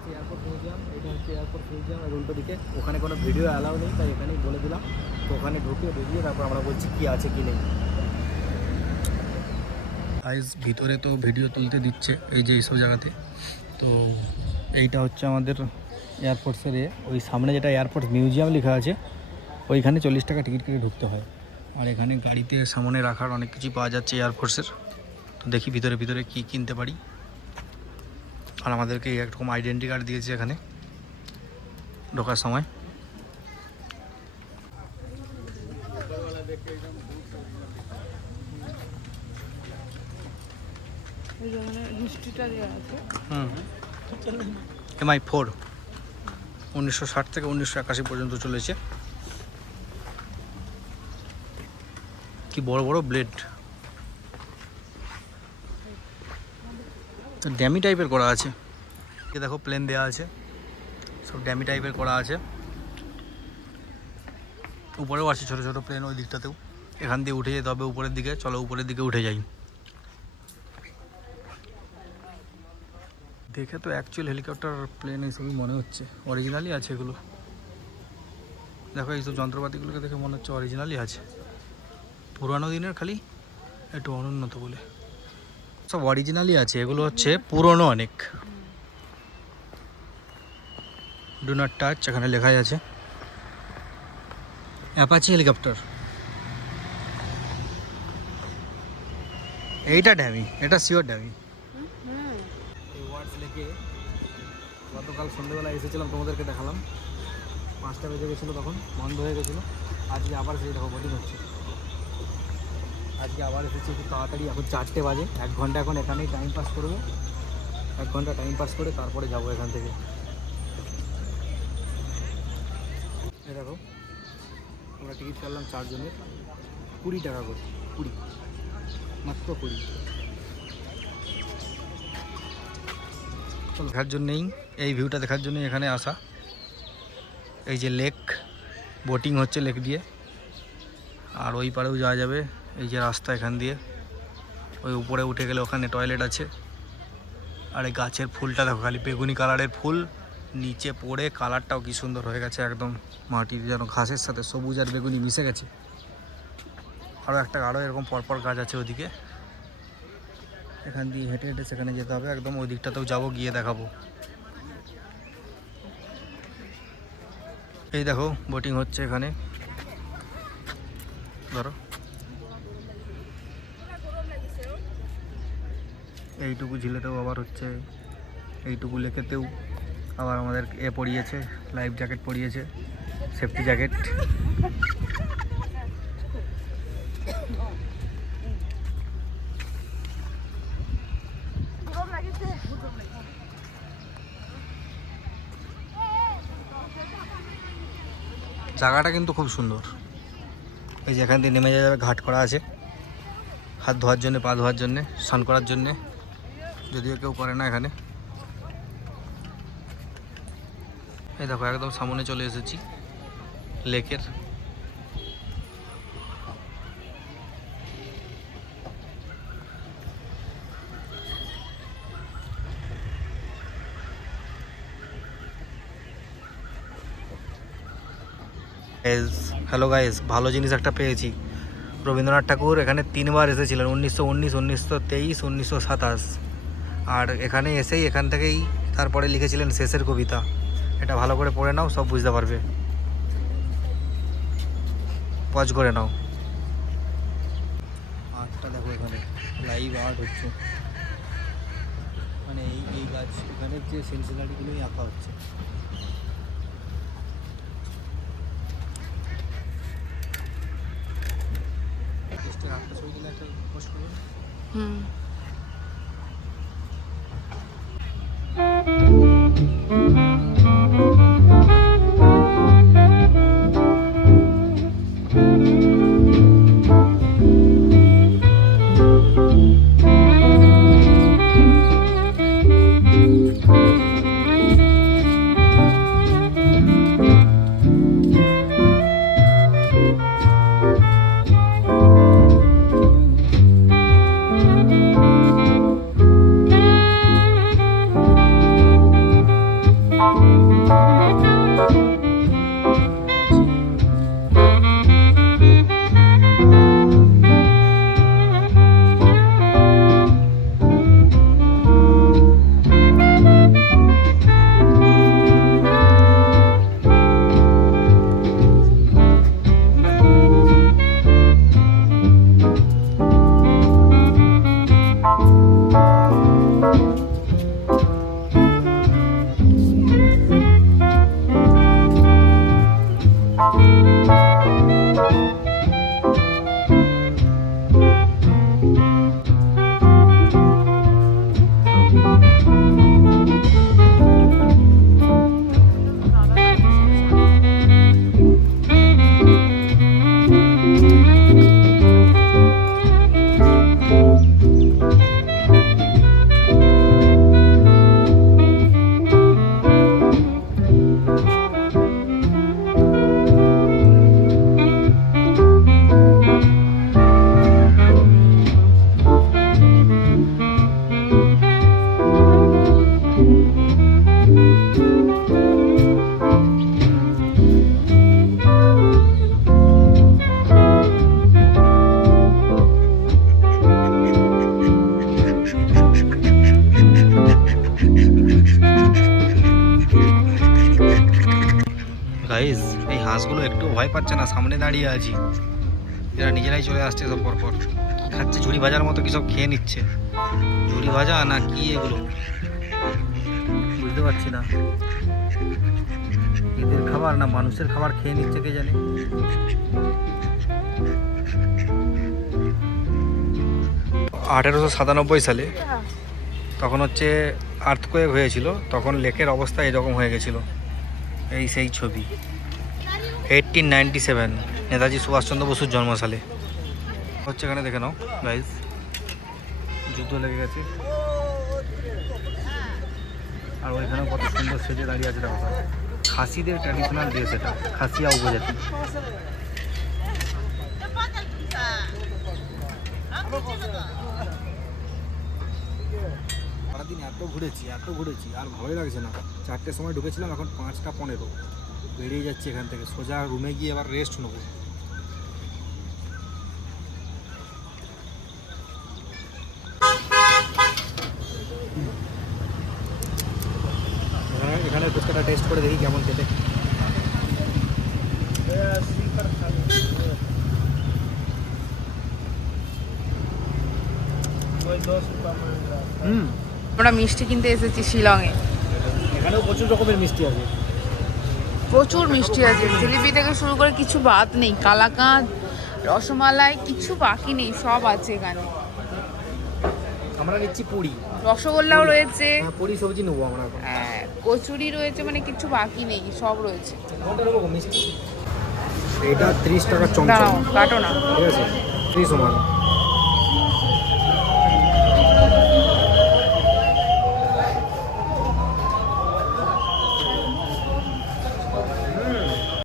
আছে airport museum, এটা হচ্ছে এয়ারপোর্ট মিউজিয়াম আর উল্টো দিকে ওখানে কোনো ভিডিও অ্যালাউ নেই, তাই এখানেই বলে দিলাম। তো ওখানে ঢুকিয়ে তারপর আমরা বলছি কী আছে কী নেই। আইস ভিতরে তো ভিডিও তুলতে দিচ্ছে এই যে এইসব জায়গাতে। তো এইটা হচ্ছে আমাদের এয়ারপোর্টসের ওই সামনে যেটা এয়ারপোর্ট মিউজিয়াম লেখা আছে ওইখানে 40 টাকা টিকিট কেটে ঢুকতে হয়। আর এখানে গাড়িতে সামনে রাখার অনেক কিছু পাওয়া যাচ্ছে এয়ারফোর্সের। তো দেখি ভিতরে কি কিনতে পারি। আর আমাদেরকে একরকম আইডেন্টি কার্ড দিয়েছে এখানে ঢোকার সময়। MI4 1960 থেকে 1981 পর্যন্ত চলেছে। কি বড় বড় ব্লেড, ড্যামি টাইপের করা আছে। দেখো প্লেন দেওয়া আছে, সব ড্যামি টাইপের করা আছে। উপরেও আছে ছোটো ছোটো প্লেন ওই দিকটাতেও। এখান দিয়ে উঠে যেতে হবে উপরের দিকে। চলো উপরের দিকে উঠে যাই। দেখে তো অ্যাকচুয়াল হেলিকপ্টার প্লেন এইসবই মনে হচ্ছে, অরিজিনালই আছে এগুলো। দেখো এইসব যন্ত্রপাতিগুলোকে দেখে মনে হচ্ছে অরিজিনালই আছে, পুরানো দিনের, খালি একটু অনুন্নত বলে। সব অরিজিনালই আছে, এগুলো হচ্ছে পুরনো অনেক। ডু নট টাচ এখানে লেখাই আছে। অ্যাপাচি হেলিকপ্টার, এইটা ড্যামি, এটা শিওর ড্যামি। এই ওয়ার্ডস লেকে গতকাল সন্ধ্যেবেলা এসেছিলাম, তোমাদেরকে দেখালাম। 5টা বেজে গেছিলো, তখন বন্ধ হয়ে গেছিলো। আজকে আবার সেই দেখো বোটিং হচ্ছে। আজকে আবার এসেছি একটু তাড়াতাড়ি, এখন 4টে বাজে। 1 ঘন্টা এখন এখানেই টাইম পাস করবো। 1 ঘন্টা টাইম পাস করে তারপরে যাবো এখান থেকে। এই দেখো আমরা টিকিট কাটলাম 4 জনের, 20 টাকা করে, 20, মাত্র 20। দেখার জন্যেই, এই ভিউটা দেখার জন্যই এখানে আসা। এই যে লেক, বোটিং হচ্ছে লেক দিয়ে। আর ওই পারেও যাওয়া যাবে, এই যে রাস্তা এখান দিয়ে। ওই উপরে উঠে গেলে ওখানে টয়লেট আছে। আর এই গাছের ফুলটা দেখো, খালি বেগুনি কালারের ফুল, নিচে পড়ে কালারটাও কি সুন্দর হয়ে গেছে একদম। মাটির যেন ঘাসের সাথে সবুজ আর বেগুনি মিশে গেছে। আরও এরকম পরপর গাছ আছে ওদিকে। এখান দিয়ে হেঁটে হেঁটে সেখানে যেতে হবে একদম। ওই দিকটাতেও যাবো, গিয়ে দেখাবো। এই দেখো বোটিং হচ্ছে এখানে, ধরো এইটুকু ঝিলেতেও আবার হচ্ছে, এইটুকু লেকেতেও আবার আমাদের পরিয়েছে, লাইফ জ্যাকেট পরিয়েছে, সেফটি জ্যাকেট। জায়গাটা কিন্তু খুব সুন্দর। এই যে এখান দিয়ে নেমে যাবে, ঘাট করা আছে হাত ধোয়ার জন্য, পা ধোয়ার জন্যে, স্নান করার জন্যে, যদিও কেউ করে না এখানে। এই দেখো একদম সামনে চলে এসেছি লেকের। হ্যালো গাইস, ভালো জিনিস একটা পেয়েছি। রবীন্দ্রনাথ ঠাকুর এখানে 3বার এসেছিলেন, 1919, 1923, 1927। আর এখানে এসেই এখান থেকেই তারপরে লিখেছিলেন শেষের কবিতা। এটা ভালো করে পড়ে নাও, সব বুঝতে পারবে। পজ করে নাও। আর্টটা দেখো, এখানে লাইভ আর্ট হচ্ছে। মানে এই গাছ, এখানের যে সিনসিনারিগুলোই আঁকা হচ্ছে। আর্টটা ছবি দিলে একটা পোস্ট করবেন। গাইস, এই হাঁসগুলো একটু ভয় পাচ্ছে না, সামনে দাঁড়িয়ে আছি, এরা নিজেরাই চলে আসছে সব পরপর। খাচ্ছে ঝুড়ি ভাজার মতো কি সব খেয়ে নিচ্ছে, ঝুড়ি ভাজা না কি এগুলো বুঝতে পারছি না, এদের খাবার না মানুষের খাবার খেয়ে নিচ্ছে কে জানে। (1897) সালে তখন হচ্ছে আর্থকোয়েক হয়েছিল, তখন লেকের অবস্থা এরকম হয়ে গেছিল। এই সেই ছবি 1897 নেতাজি সুভাষচন্দ্র বসুর জন্মসালে হচ্ছে। এখানে দেখে নাও গাইজ, যুদ্ধ লেগে গেছে, আর ওইখানেও কত সুন্দর সেজে দাঁড়িয়ে আছে দেখো। খাসিদের ট্র্যাডিশনাল ড্রেস এটা, খাসিয়া উপজাতি। সারাদিন এত ঘুরেছি আর ভালোই লাগছে না। 4টের সময় ঢুকেছিলাম, এখন 5টা 15 বেরিয়ে যাচ্ছে এখান থেকে, সোজা রুমে গিয়ে আবার রেস্ট নেবো। এখানে ফুচকাটা টেস্ট করে দেখি কেমন খেতে। আমরা মিষ্টি কিনতে এসেছি শিলংয়ে। এখানেও প্রচুর রকমের মিষ্টি আছে, প্রচুর মিষ্টি আছে, জিলিপি থেকে শুরু করে কিছু বাদ নেই, কালাকাঁদ, রসমালাই, কিছু বাকি নেই, সব আছে এখানে। আমরা নিচ্ছি পুরি, রসগোল্লাও রয়েছে, পুরি সবজি নেবো আমরা। হ্যাঁ, কচুরি রয়েছে, মানে কিছু বাকি নেই, সব রয়েছে। মিষ্টি এটা 30 টাকার চমচম, দাঁড়াও, কাটো না। ঠিক আছে, 30 সমান।